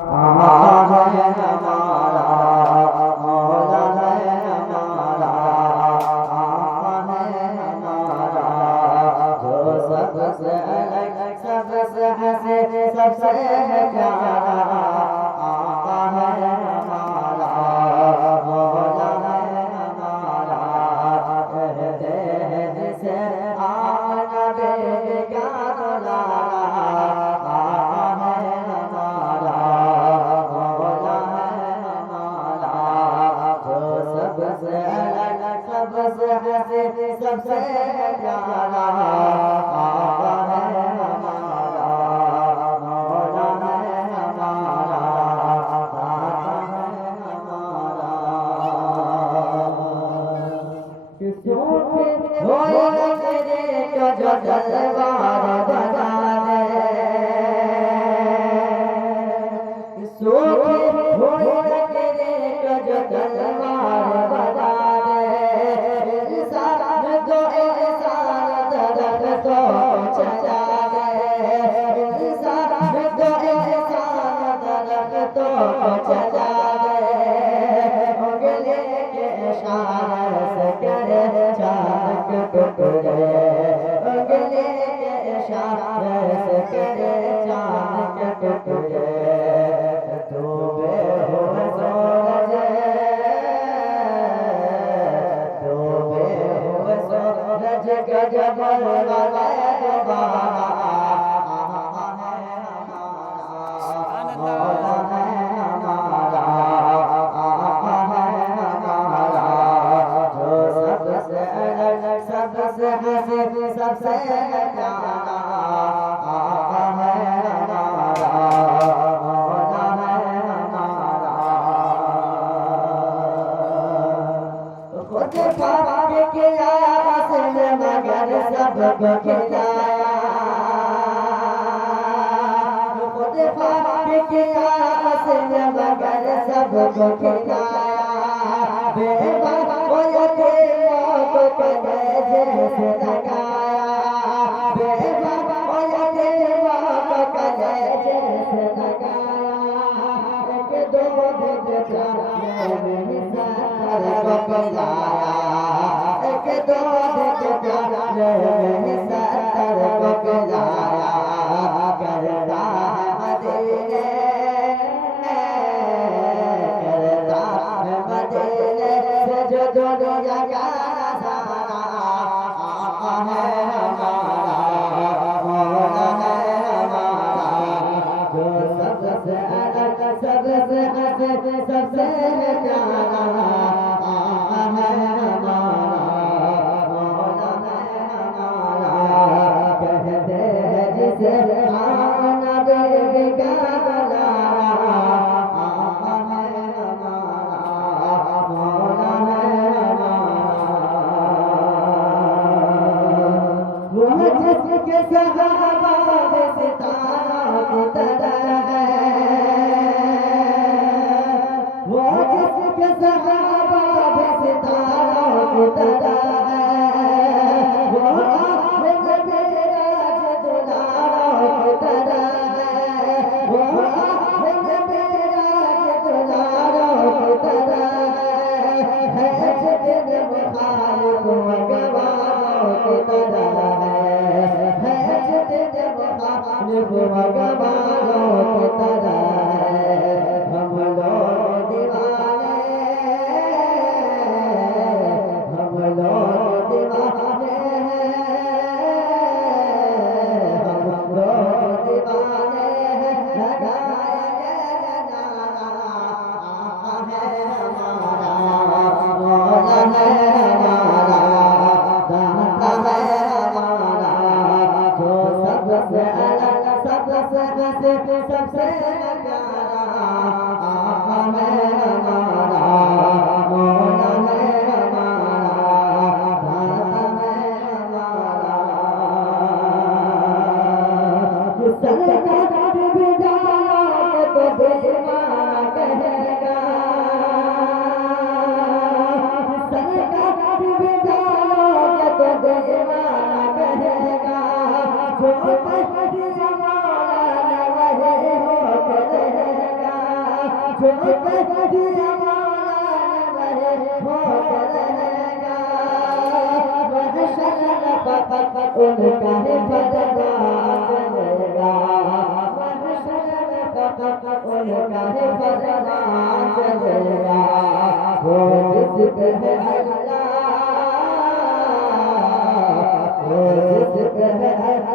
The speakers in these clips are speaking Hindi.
है हमारा मौला है हमारा है हमारा जो सबसे अलग सबसे हंसे सबसे प्यारा आका है हमारा मौला है हमारा कहते हैं जिसे आना बेगा दुलारा आका है हमारा मौला है हमारा जो सबसे अलग सबसे हंसे सबसे प्यारा आका है हमारा मौला है हमारा आका है हमारा सूखे होए तेरे को जो तलवार बना दे सूखे होए तेरे को जो तलवार बना दे इंसान दो इंसान दर्द तो चला दे इंसान दो इंसान दर्द तो चला दे उंगली के इशारे से करे चाक टुकड़े उंगली के इशारे से करे चाक टुकड़े डूबे हुए सूरज डूबे हुए सूरज के जबल वाले दोबारा मौला है हमारा आका है हमारा जो सबसे अलग सबसे हंसे सबसे प्यारा आका है हमारा मौला है हमारा खुद पाक किया असल मगर सबको खिलाया खुद पाक किया असल मगर सबको खिलाया बेबाक होते को कलेजे से लगाया बेबाक होते को कलेजे से लगाया एक दो दिन जाने में सर को पिलाया एक दो दिन जाने में सर को पिलाया करता मदीने करता मदीने से जो दुनिया का नजारा आका है हमारा मौला है हमारा जो सबसे अलग सबसे हंसे सबसे प्यारा आका है हमारा मौला है हमारा कहते हैं जिसे आना बेगा दुलारा आका है हमारा मौला है हमारा वो जिसके सहाबा में सितारा की तरह है वो जिसके सहाबा में सितारा की तरह है वो आखिर मेराज दुलारा की तरह है वो आखिर मेराज दुलारा की तरह है जिन मुखालिफ गवारों की तरह है जिन मुखालिफ गवारों की तरह हम लोग दीवाने हम लोग दीवाने हम लोग दीवाने लगाएंगे जनाना आका है हमारा मौला है हमारा दाता है हमारा जो सबसे अलग सबसे हंसे सबसे प्यारा आका है हमारा मौला है हमारा दाता है हमारा सरकार बिना तो दीवाना कहेगा सरकार बिना तो दीवाना कहेगा जो पहली हमारा न वही हो रहेगा झुक दिया मौला ने हो रहेगा महशर पक उनका है फजदा चलेगा महशर पक उनका है फजदा चलेगा वो जिसके है अल्लाह वो जिसके है अल्लाह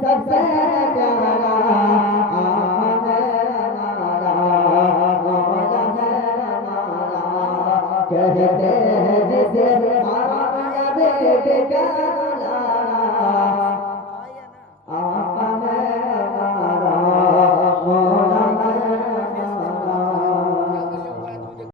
सबसे प्यारा कहते हैं जिसे